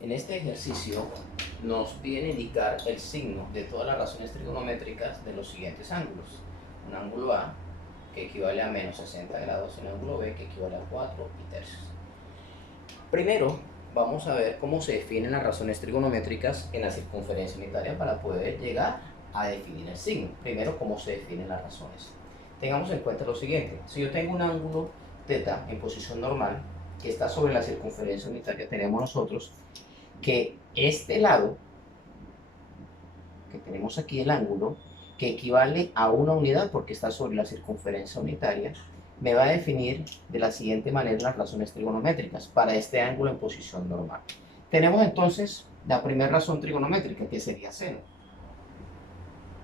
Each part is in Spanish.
En este ejercicio nos piden indicar el signo de todas las razones trigonométricas de los siguientes ángulos. Un ángulo A que equivale a menos 60 grados y un ángulo B que equivale a 4 tercios. Primero vamos a ver cómo se definen las razones trigonométricas en la circunferencia unitaria para poder llegar a definir el signo. Primero, cómo se definen las razones. Tengamos en cuenta lo siguiente: si yo tengo un ángulo θ en posición normal que está sobre la circunferencia unitaria, tenemos nosotros que este lado que tenemos aquí, el ángulo, que equivale a una unidad porque está sobre la circunferencia unitaria, me va a definir de la siguiente manera las razones trigonométricas para este ángulo en posición normal. Tenemos entonces la primera razón trigonométrica, que sería seno.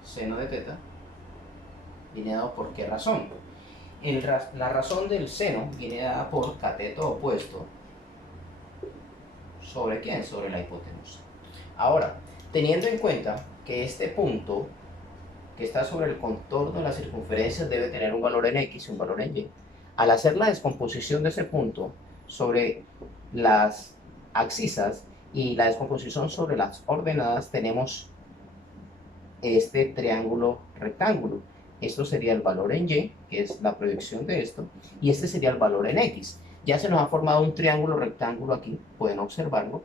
Seno de θ viene dado por ¿qué razón? La razón del seno viene dada por cateto opuesto ¿sobre quién? Sobre la hipotenusa. Ahora, teniendo en cuenta que este punto que está sobre el contorno de la circunferencia debe tener un valor en X y un valor en Y, al hacer la descomposición de ese punto sobre las abscisas y la descomposición sobre las ordenadas, tenemos este triángulo rectángulo. Esto sería el valor en Y, que es la proyección de esto, y este sería el valor en X. Ya se nos ha formado un triángulo rectángulo aquí, pueden observarlo,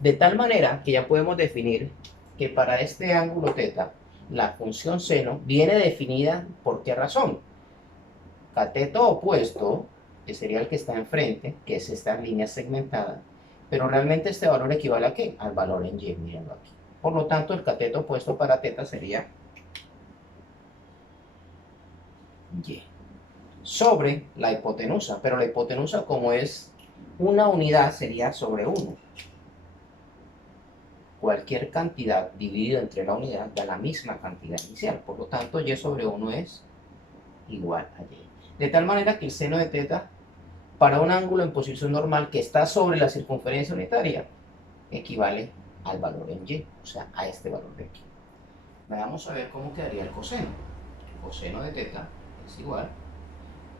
de tal manera que ya podemos definir que para este ángulo θ, la función seno viene definida por ¿qué razón? Cateto opuesto, que sería el que está enfrente, que es esta línea segmentada, pero realmente este valor equivale a ¿qué? Al valor en Y, mírenlo aquí. Por lo tanto, el cateto opuesto para θ sería Y sobre la hipotenusa, pero la hipotenusa, como es una unidad, sería sobre 1. Cualquier cantidad dividida entre la unidad da la misma cantidad inicial, por lo tanto Y sobre 1 es igual a Y. De tal manera que el seno de θ para un ángulo en posición normal que está sobre la circunferencia unitaria equivale al valor en Y, o sea, a este valor de aquí. Vamos a ver cómo quedaría el coseno. El coseno de θ es igual.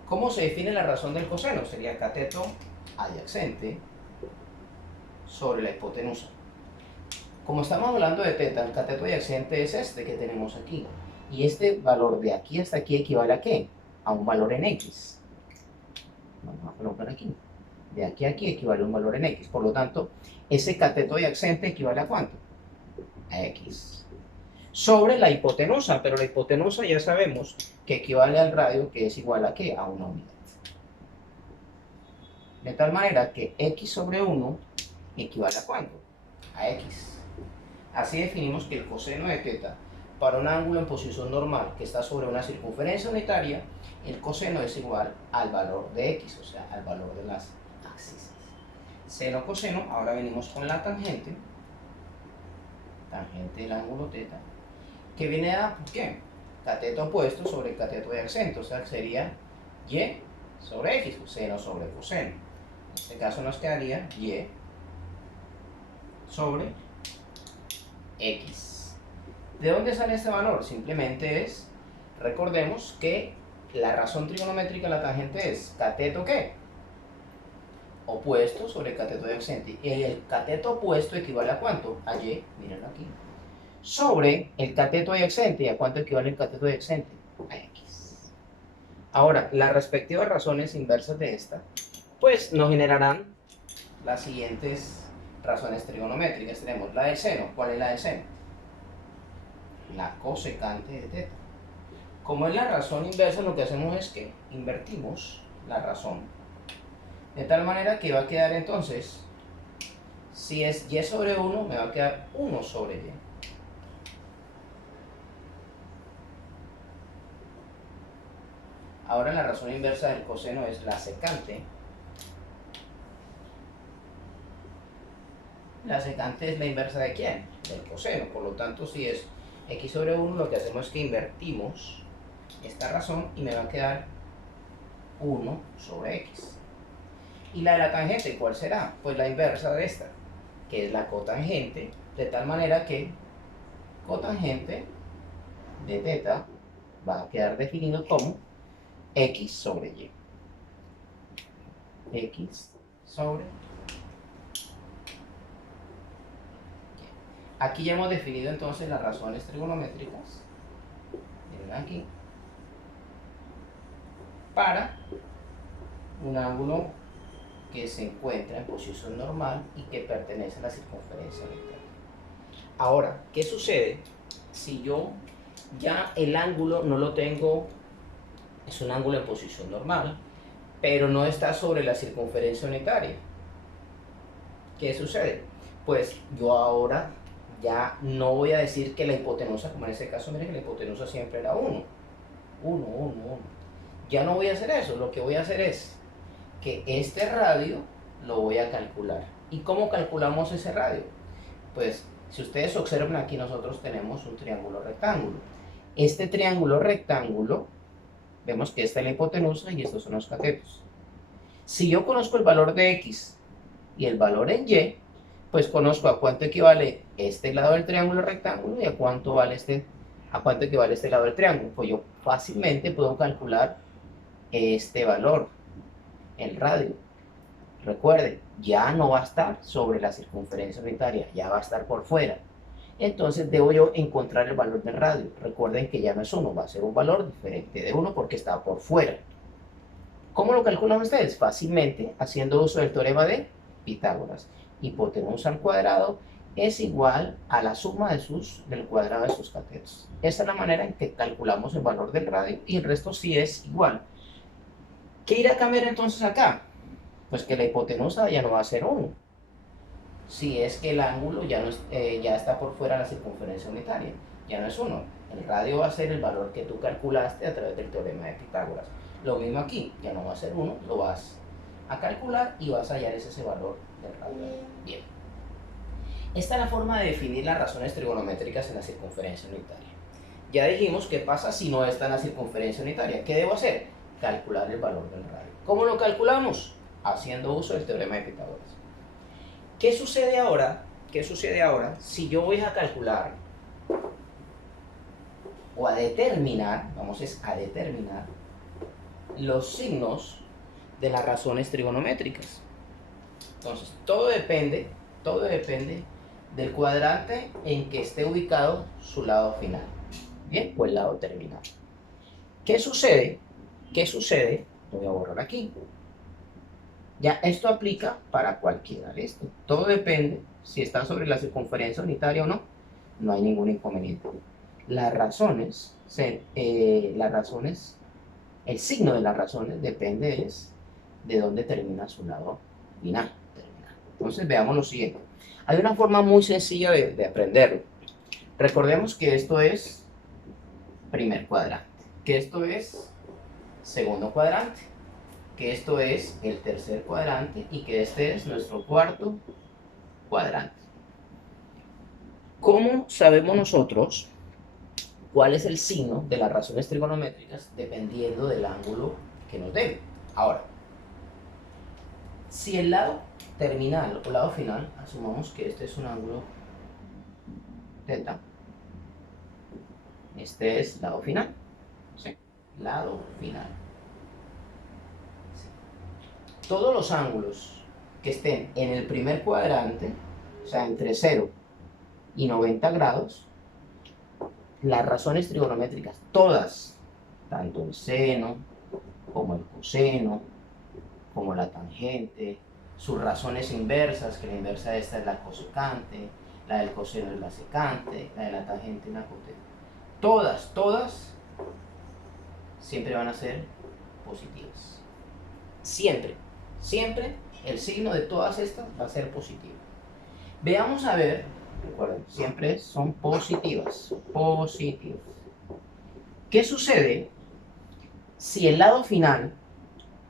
¿Cómo se define la razón del coseno? Sería cateto adyacente sobre la hipotenusa. Como estamos hablando de θ, el cateto adyacente es este que tenemos aquí. Y este valor de aquí hasta aquí equivale a ¿qué? A un valor en X. Vamos a colocar aquí. De aquí a aquí equivale a un valor en X. Por lo tanto, ese cateto adyacente equivale a ¿cuánto? A X. Sobre la hipotenusa, pero la hipotenusa ya sabemos que equivale al radio, que es igual a ¿qué? A una unidad. De tal manera que X sobre 1 equivale a ¿cuánto? A X. Así definimos que el coseno de θ para un ángulo en posición normal que está sobre una circunferencia unitaria, el coseno es igual al valor de X, o sea, al valor de las abscisas. Seno coseno, ahora venimos con la tangente, tangente del ángulo θ, que viene a ¿qué? Cateto opuesto sobre el cateto adyacente, o sea, sería Y sobre X, o seno sobre coseno. En este caso nos quedaría Y sobre X. ¿De dónde sale este valor? Simplemente es, recordemos que la razón trigonométrica de la tangente es cateto ¿qué? Opuesto sobre el cateto adyacente. Y el cateto opuesto equivale a ¿cuánto? A Y, mírenlo aquí. Sobre el cateto adyacente. ¿Y a cuánto equivale el cateto adyacente? A X. Ahora, las respectivas razones inversas de esta, pues nos generarán las siguientes razones trigonométricas. Tenemos la del seno. ¿Cuál es la del seno? La cosecante de θ. Como es la razón inversa, lo que hacemos es que invertimos la razón, de tal manera que va a quedar entonces, si es Y sobre 1, me va a quedar 1 sobre Y. Ahora la razón inversa del coseno es la secante. La secante es la inversa ¿de quién? Del coseno. Por lo tanto, si es X sobre 1, lo que hacemos es que invertimos esta razón y me va a quedar 1 sobre X. ¿Y la de la tangente cuál será? Pues la inversa de esta, que es la cotangente, de tal manera que cotangente de θ va a quedar definido como X sobre Y. X sobre Aquí ya hemos definido entonces las razones trigonométricas. Miren aquí. Para un ángulo que se encuentra en posición normal y que pertenece a la circunferencia unitaria. Ahora, ¿qué sucede si yo ya el ángulo no lo tengo, es un ángulo en posición normal, pero no está sobre la circunferencia unitaria? ¿Qué sucede? Pues yo ahora ya no voy a decir que la hipotenusa, como en este caso, miren que la hipotenusa siempre era 1. 1, 1, 1. Ya no voy a hacer eso, lo que voy a hacer es que este radio lo voy a calcular. ¿Y cómo calculamos ese radio? Pues si ustedes observan aquí nosotros tenemos un triángulo rectángulo. Este triángulo rectángulo, vemos que esta es la hipotenusa y estos son los catetos. Si yo conozco el valor de X y el valor en Y, pues conozco a cuánto equivale este lado del triángulo rectángulo y a cuánto equivale este lado del triángulo. Pues yo fácilmente puedo calcular este valor, el radio. Recuerden, ya no va a estar sobre la circunferencia unitaria, ya va a estar por fuera. Entonces debo yo encontrar el valor del radio. Recuerden que ya no es 1, va a ser un valor diferente de 1 porque está por fuera. ¿Cómo lo calculan ustedes? Fácilmente haciendo uso del teorema de Pitágoras. Hipotenusa al cuadrado es igual a la suma del cuadrado de sus catetos. Esa es la manera en que calculamos el valor del radio y el resto sí es igual. ¿Qué irá a cambiar entonces acá? Pues que la hipotenusa ya no va a ser 1. Si es que el ángulo ya está por fuera de la circunferencia unitaria, ya no es 1. El radio va a ser el valor que tú calculaste a través del teorema de Pitágoras. Lo mismo aquí, ya no va a ser 1, lo vas a calcular y vas a hallar ese valor del radio. Bien. Esta es la forma de definir las razones trigonométricas en la circunferencia unitaria. Ya dijimos qué pasa si no está en la circunferencia unitaria. ¿Qué debo hacer? Calcular el valor del radio. ¿Cómo lo calculamos? Haciendo uso del teorema de Pitágoras. ¿Qué sucede ahora? ¿Qué sucede ahora si yo voy a calcular o a determinar, a determinar los signos de las razones trigonométricas? Entonces, todo depende del cuadrante en que esté ubicado su lado final, ¿bien? O el lado terminal. ¿Qué sucede? Lo voy a borrar aquí. Ya esto aplica para cualquiera, ¿listo? Todo depende si está sobre la circunferencia unitaria o no. No hay ningún inconveniente. Las razones, el signo de las razones depende de dónde termina su lado final. Entonces veamos lo siguiente. Hay una forma muy sencilla de aprenderlo. Recordemos que esto es primer cuadrante, que esto es segundo cuadrante, que esto es el tercer cuadrante y que este es nuestro cuarto cuadrante. ¿Cómo sabemos nosotros cuál es el signo de las razones trigonométricas? Dependiendo del ángulo que nos dé. Ahora, si el lado terminal o lado final, asumamos que este es un ángulo θ, este es lado final, ¿sí? Lado final. Todos los ángulos que estén en el primer cuadrante, o sea, entre 0 y 90 grados, las razones trigonométricas, todas, tanto el seno, como el coseno, como la tangente, sus razones inversas, que la inversa de esta es la cosecante, la del coseno es la secante, la de la tangente es la cotangente. Todas siempre van a ser positivas. Siempre el signo de todas estas va a ser positivo. Veamos a ver, recuerden, siempre son positivas. ¿Qué sucede si el lado final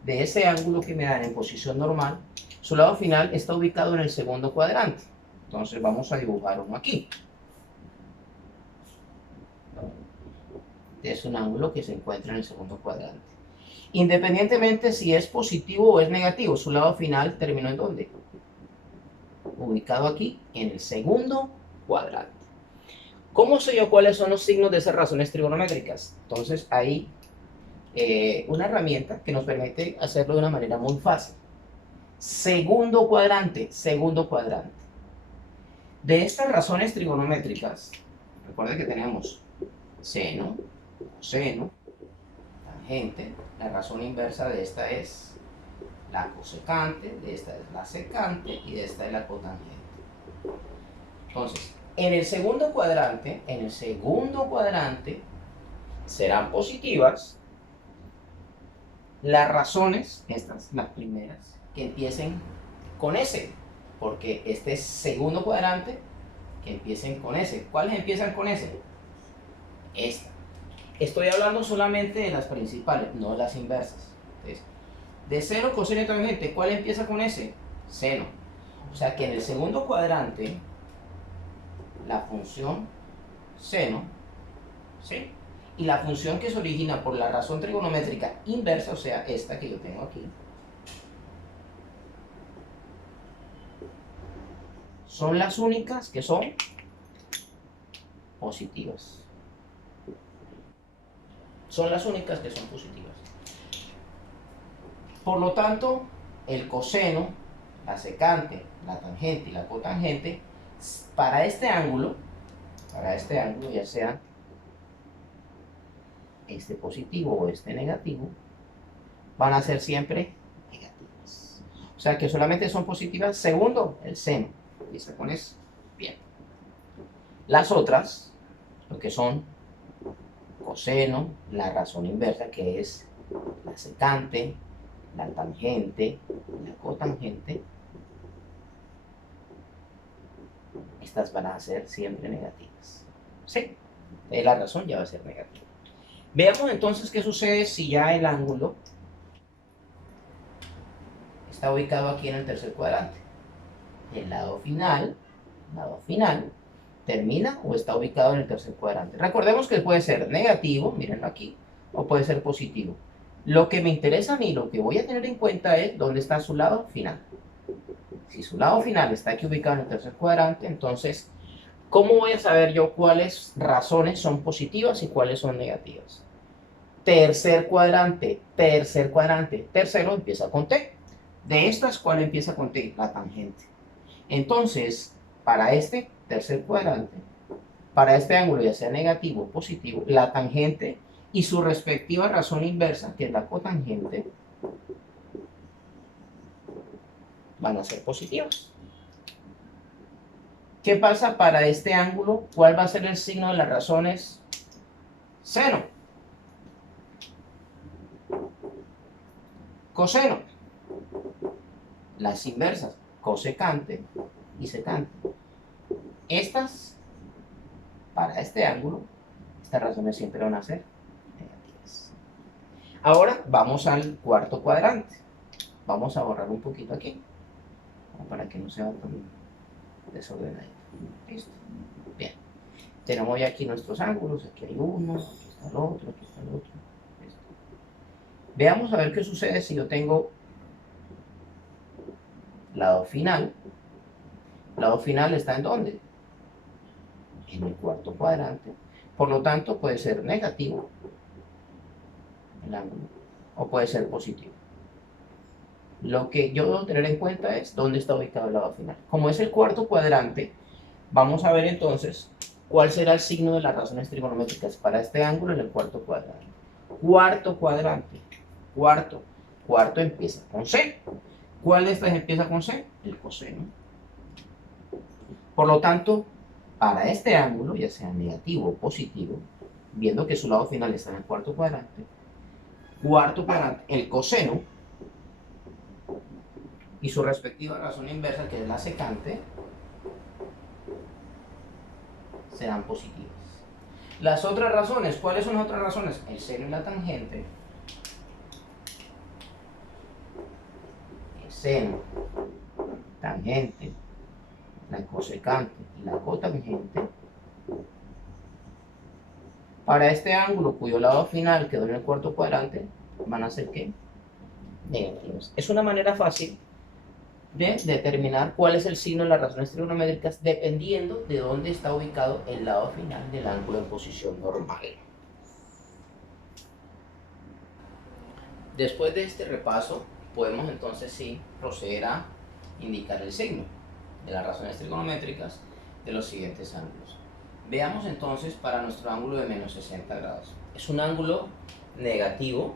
de ese ángulo que me dan en posición normal, su lado final está ubicado en el segundo cuadrante? Entonces vamos a dibujar uno aquí. Es un ángulo que se encuentra en el segundo cuadrante. Independientemente si es positivo o es negativo, su lado final terminó ¿en dónde? Ubicado aquí, en el segundo cuadrante. ¿Cómo sé yo cuáles son los signos de esas razones trigonométricas? Entonces hay una herramienta que nos permite hacerlo de una manera muy fácil. Segundo cuadrante. De estas razones trigonométricas, recuerden que tenemos seno, coseno, tangente. La razón inversa de esta es la cosecante, de esta es la secante y de esta es la cotangente. Entonces, en el segundo cuadrante serán positivas las razones, estas, las primeras, que empiecen con S, porque este es segundo cuadrante, que empiecen con S. ¿Cuáles empiezan con S? Esta. Estoy hablando solamente de las principales, no de las inversas. Entonces, de seno, coseno y tangente, ¿cuál empieza con S? Seno. O sea que en el segundo cuadrante, la función seno, ¿sí? Y la función que se origina por la razón trigonométrica inversa, o sea, esta que yo tengo aquí, son las únicas que son positivas. Son las únicas que son positivas. Por lo tanto, el coseno, la secante, la tangente y la cotangente, para este ángulo, ya sea este positivo o este negativo, van a ser siempre negativas. O sea que solamente son positivas segundo el seno. Empieza con eso. Bien. Las otras, lo que son coseno, la razón inversa, que es la secante, la tangente, la cotangente, estas van a ser siempre negativas. ¿Sí? La razón ya va a ser negativa. Veamos entonces qué sucede si ya el ángulo está ubicado aquí en el tercer cuadrante. El lado final termina o está ubicado en el tercer cuadrante. Recordemos que puede ser negativo, mírenlo aquí, o puede ser positivo. Lo que me interesa a mí, lo que voy a tener en cuenta es dónde está su lado final. Si su lado final está aquí ubicado en el tercer cuadrante, entonces, ¿cómo voy a saber yo cuáles razones son positivas y cuáles son negativas? Tercer cuadrante, tercero empieza con T. De estas, ¿cuál empieza con T? La tangente. Entonces, para este tercer cuadrante, para este ángulo, ya sea negativo o positivo, la tangente y su respectiva razón inversa, que es la cotangente, van a ser positivas. ¿Qué pasa para este ángulo? ¿Cuál va a ser el signo de las razones? Seno. Coseno. Las inversas, cosecante y secante. Estas, para este ángulo, estas razones siempre van a ser negativas. Ahora vamos al cuarto cuadrante. Vamos a borrar un poquito aquí, para que no sea tan desordenado. Listo. Bien. Tenemos ya aquí nuestros ángulos. Aquí hay uno, aquí está el otro, aquí está el otro. Listo. Veamos a ver qué sucede si yo tengo lado final. Lado final está ¿en dónde? En el cuarto cuadrante. Por lo tanto, puede ser negativo el ángulo o puede ser positivo. Lo que yo debo tener en cuenta es dónde está ubicado el lado final. Como es el cuarto cuadrante, vamos a ver entonces cuál será el signo de las razones trigonométricas para este ángulo en el cuarto cuadrante. Cuarto cuadrante. Cuarto empieza con C. ¿Cuál de estas empieza con C? El coseno. Por lo tanto, para este ángulo, ya sea negativo o positivo, viendo que su lado final está en el cuarto cuadrante, el coseno y su respectiva razón inversa, que es la secante, serán positivas. Las otras razones, ¿cuáles son las otras razones? El seno y la tangente. El seno, tangente, la cosecante y la cotangente. Para este ángulo cuyo lado final quedó en el cuarto cuadrante, van a ser ¿qué? Negativos. Es una manera fácil de determinar cuál es el signo de las razones trigonométricas dependiendo de dónde está ubicado el lado final del ángulo en posición normal. Después de este repaso, podemos entonces sí proceder a indicar el signo de las razones trigonométricas de los siguientes ángulos. Veamos entonces para nuestro ángulo de menos 60 grados. Es un ángulo negativo,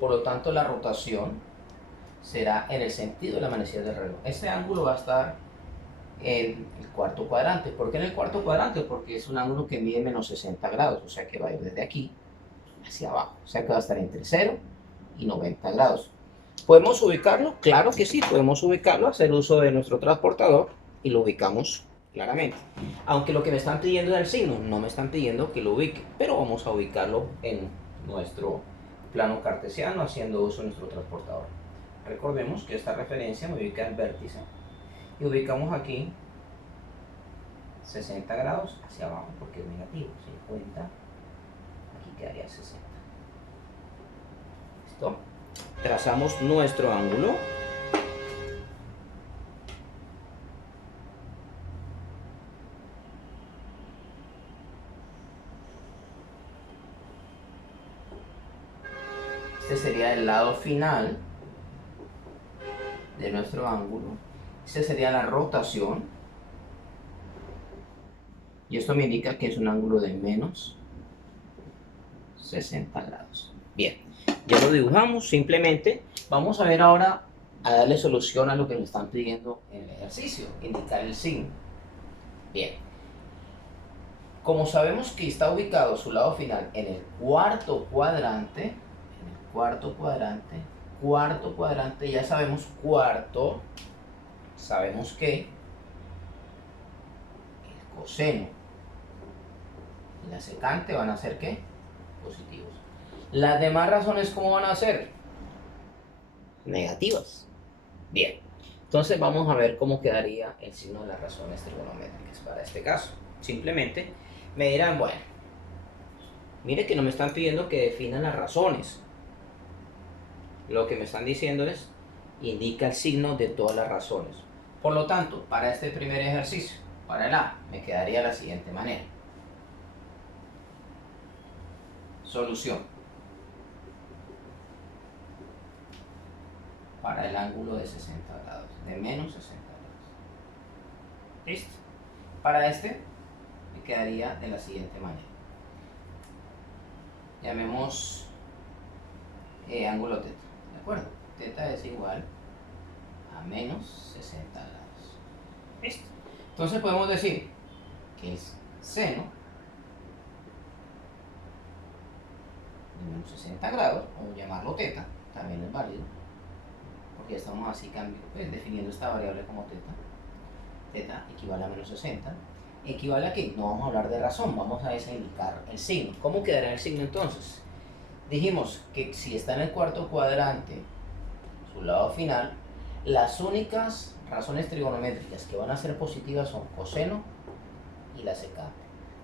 por lo tanto la rotación será en el sentido de la manecilla del reloj. Este ángulo va a estar en el cuarto cuadrante. ¿Por qué en el cuarto cuadrante? Porque es un ángulo que mide menos 60 grados, o sea que va a ir desde aquí hacia abajo, o sea que va a estar entre 0 y 90 grados. ¿Podemos ubicarlo? Claro que sí, podemos ubicarlo, hacer uso de nuestro transportador y lo ubicamos claramente. Aunque lo que me están pidiendo es el signo, no me están pidiendo que lo ubique, pero vamos a ubicarlo en nuestro plano cartesiano haciendo uso de nuestro transportador. Recordemos que esta referencia me ubica el vértice y ubicamos aquí 60 grados hacia abajo porque es negativo, 50, aquí quedaría 60. ¿Listo? Trazamos nuestro ángulo. Este sería el lado final de nuestro ángulo. Este sería la rotación. Y esto me indica que es un ángulo de menos 60 grados. Bien, ya lo dibujamos. Simplemente vamos a ver ahora a darle solución a lo que nos están pidiendo en el ejercicio, indicar el signo. Bien, como sabemos que está ubicado su lado final en el cuarto cuadrante, cuarto cuadrante, ya sabemos cuarto, sabemos que el coseno y la secante van a ser ¿qué? Positivos. Las demás razones, ¿cómo van a ser? Negativas. Bien, entonces vamos a ver cómo quedaría el signo de las razones trigonométricas para este caso. Simplemente me dirán, bueno, mire que no me están pidiendo que definan las razones. Lo que me están diciendo es, indica el signo de todas las razones. Por lo tanto, para este primer ejercicio, para el A, me quedaría de la siguiente manera. Solución. Para el ángulo de 60 grados, de menos 60 grados. ¿Listo? Para este, me quedaría de la siguiente manera. Llamemos ángulo teta, ¿de acuerdo? Teta es igual a menos 60 grados. ¿Listo? Entonces podemos decir que es seno de menos 60 grados, o llamarlo teta, también es válido, porque ya estamos así pues, definiendo esta variable como teta. Teta equivale a menos 60. ¿Equivale a qué? No vamos a hablar de razón, vamos a indicar el signo. ¿Cómo quedará el signo entonces? Dijimos que si está en el cuarto cuadrante, su lado final, las únicas razones trigonométricas que van a ser positivas son coseno y la secante.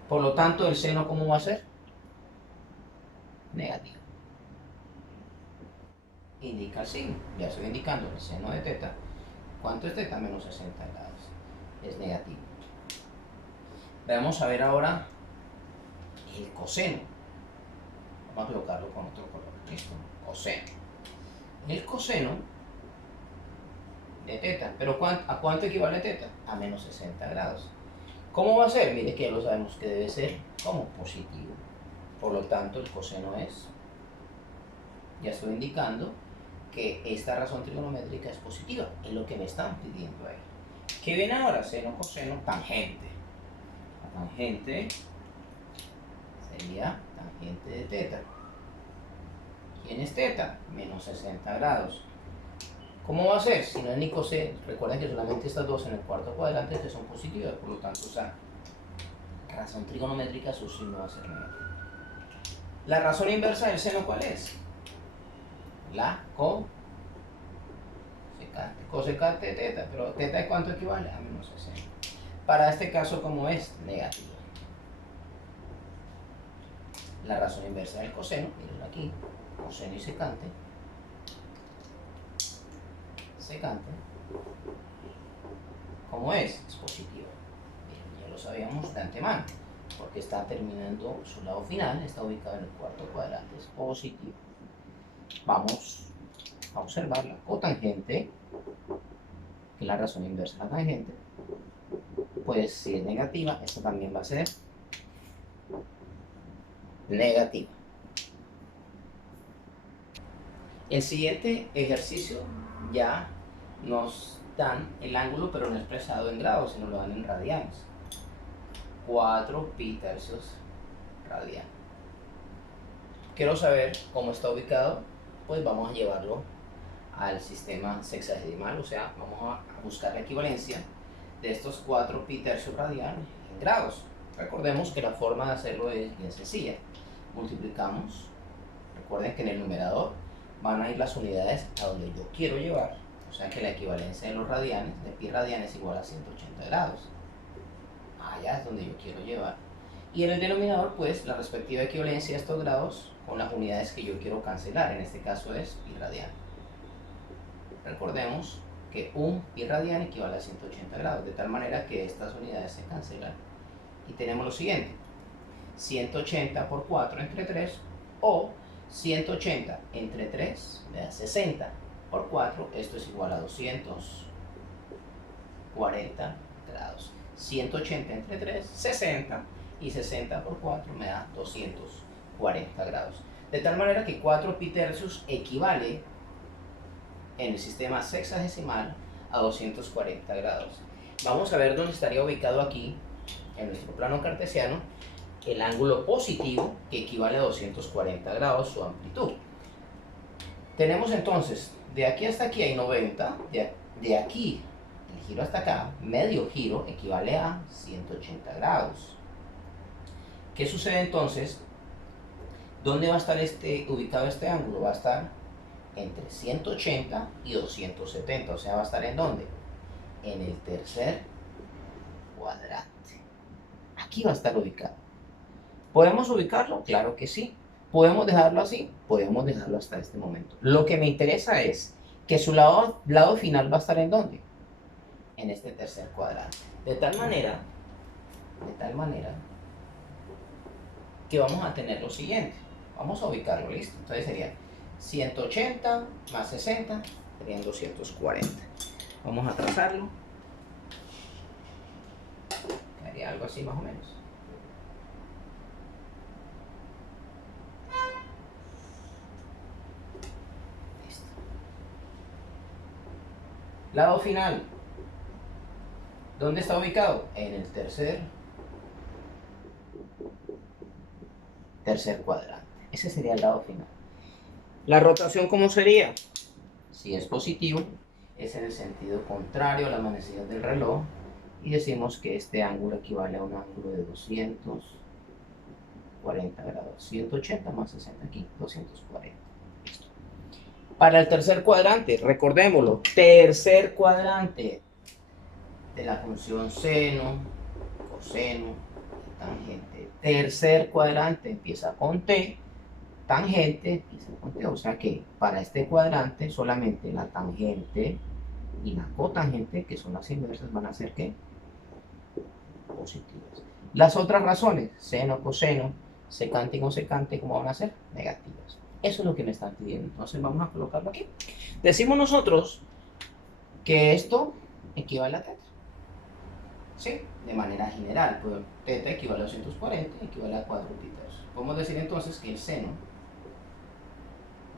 Por lo tanto, el seno, ¿cómo va a ser? Negativo. Indica el signo. Ya estoy indicando el seno de teta. ¿Cuánto es teta? Menos 60 grados. Es negativo. Vamos a ver ahora el coseno. Vamos a colocarlo con otro color. ¿Listo? Coseno. El coseno de teta. ¿Pero a cuánto equivale teta? A menos 60 grados. ¿Cómo va a ser? Mire que ya lo sabemos que debe ser como positivo. Por lo tanto, el coseno es, ya estoy indicando que esta razón trigonométrica es positiva. Es lo que me están pidiendo ahí. ¿Qué viene ahora? Seno, coseno, tangente. La tangente sería tangente de teta. ¿Quién es teta? Menos 60 grados. ¿Cómo va a ser? Si no es ni coseno, recuerden que solamente estas dos en el cuarto cuadrante que son positivas, por lo tanto, razón trigonométrica su signo va a ser negativo. La razón inversa del seno, ¿cuál es? La cosecante. Cosecante de teta, pero teta ¿de cuánto equivale? A menos 60. Para este caso, ¿cómo es? Negativo. La razón inversa del coseno, miren aquí, coseno y secante. Secante, ¿cómo es? Es positivo. Bien, ya lo sabíamos de antemano, porque está terminando su lado final, está ubicado en el cuarto cuadrante, es positivo. Vamos a observar la cotangente, que es la razón inversa de la tangente. pues si es negativa, esta también va a ser negativa. El siguiente ejercicio ya nos dan el ángulo, pero no expresado en grados, sino lo dan en radianes. 4 pi tercios radianes. Quiero saber cómo está ubicado, pues vamos a llevarlo al sistema sexagesimal, o sea, vamos a buscar la equivalencia de estos 4 pi tercios radianes en grados. Recordemos que la forma de hacerlo es bien sencilla. Multiplicamos, recuerden que en el numerador van a ir las unidades a donde yo quiero llevar, o sea que la equivalencia de los radianes, de pi radianes es igual a 180 grados. Allá es donde yo quiero llevar. Y en el denominador, pues, la respectiva equivalencia de estos grados con las unidades que yo quiero cancelar, en este caso es pi radian. Recordemos que un pi radian equivale a 180 grados, de tal manera que estas unidades se cancelan. Y tenemos lo siguiente, 180 por 4 entre 3, o 180 entre 3 me da 60 por 4, esto es igual a 240 grados. 180 entre 3, 60, y 60 por 4 me da 240 grados. De tal manera que 4 pi tercios equivale en el sistema sexagesimal a 240 grados. Vamos a ver dónde estaría ubicado aquí, en nuestro plano cartesiano, el ángulo positivo que equivale a 240 grados su amplitud. Tenemos entonces, de aquí hasta aquí hay 90, de aquí el giro hasta acá, medio giro equivale a 180 grados. ¿Qué sucede entonces? ¿Dónde va a estar ubicado este ángulo? Va a estar entre 180 y 270, o sea, va a estar ¿en dónde? En el tercer cuadrante. Aquí va a estar ubicado. ¿Podemos ubicarlo? Claro que sí. ¿Podemos dejarlo así? Podemos dejarlo hasta este momento. Lo que me interesa es que su lado final va a estar ¿en dónde? En este tercer cuadrante. De tal manera que vamos a tener lo siguiente. Vamos a ubicarlo, listo. Entonces sería 180 más 60, serían 240. Vamos a trazarlo. Quedaría algo así más o menos. Listo. Lado final. ¿Dónde está ubicado? En el tercer cuadrante. Ese sería el lado final. La rotación, ¿cómo sería? Si es positivo, es en el sentido contrario a la manecilla del reloj, y decimos que este ángulo equivale a un ángulo de 240 grados. 180 más 60 aquí, 240. Listo. Para el tercer cuadrante, recordémoslo, tercer cuadrante de la función seno, coseno, tangente. Tercer cuadrante empieza con t, tangente empieza con t, o sea que para este cuadrante solamente la tangente y la cotangente, que son las inversas, van a ser ¿qué? Positivas. Las otras razones, seno, coseno, secante y consecante, ¿cómo van a ser? Negativas. Eso es lo que me están pidiendo. Entonces vamos a colocarlo aquí. Decimos nosotros que esto equivale a θ. ¿Sí? De manera general, pues θ equivale a 240, equivale a 4 pi tercios. Podemos decir entonces que el seno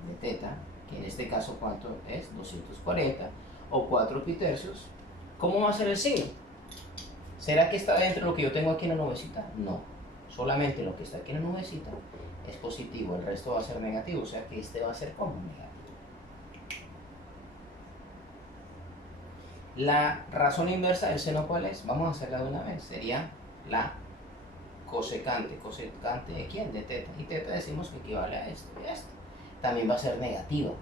de θ, que en este caso ¿cuánto es? 240, o 4 pi tercios. ¿Cómo va a ser el signo? ¿Será que está dentro de lo que yo tengo aquí en la nubecita? No. Solamente lo que está aquí en la nubecita es positivo, el resto va a ser negativo, o sea que este va a ser como negativo. La razón inversa del seno, ¿cuál es? Vamos a hacerla de una vez. Sería la cosecante. ¿Cosecante de quién? De θ. Y θ decimos que equivale a esto y a esto. También va a ser negativa.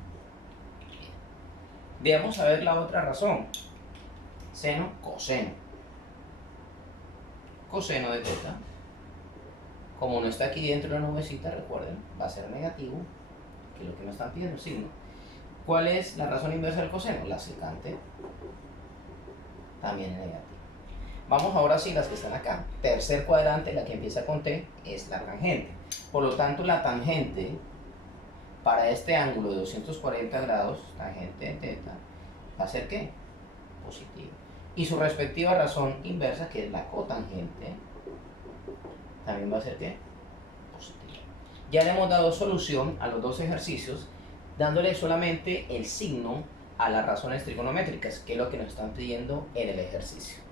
Veamos a ver la otra razón. Seno, coseno. Coseno de θ. Como no está aquí dentro de la nubecita, recuerden, va a ser negativo, que es lo que me están pidiendo, el signo. ¿Cuál es la razón inversa del coseno? La secante. También es negativa. Vamos ahora sí, las que están acá. Tercer cuadrante, la que empieza con t, es la tangente. Por lo tanto, la tangente para este ángulo de 240 grados, tangente de θ, va a ser ¿qué? Positivo. Y su respectiva razón inversa, que es la cotangente, también va a ser ¿qué? Positiva. Ya le hemos dado solución a los dos ejercicios, dándole solamente el signo a las razones trigonométricas, que es lo que nos están pidiendo en el ejercicio.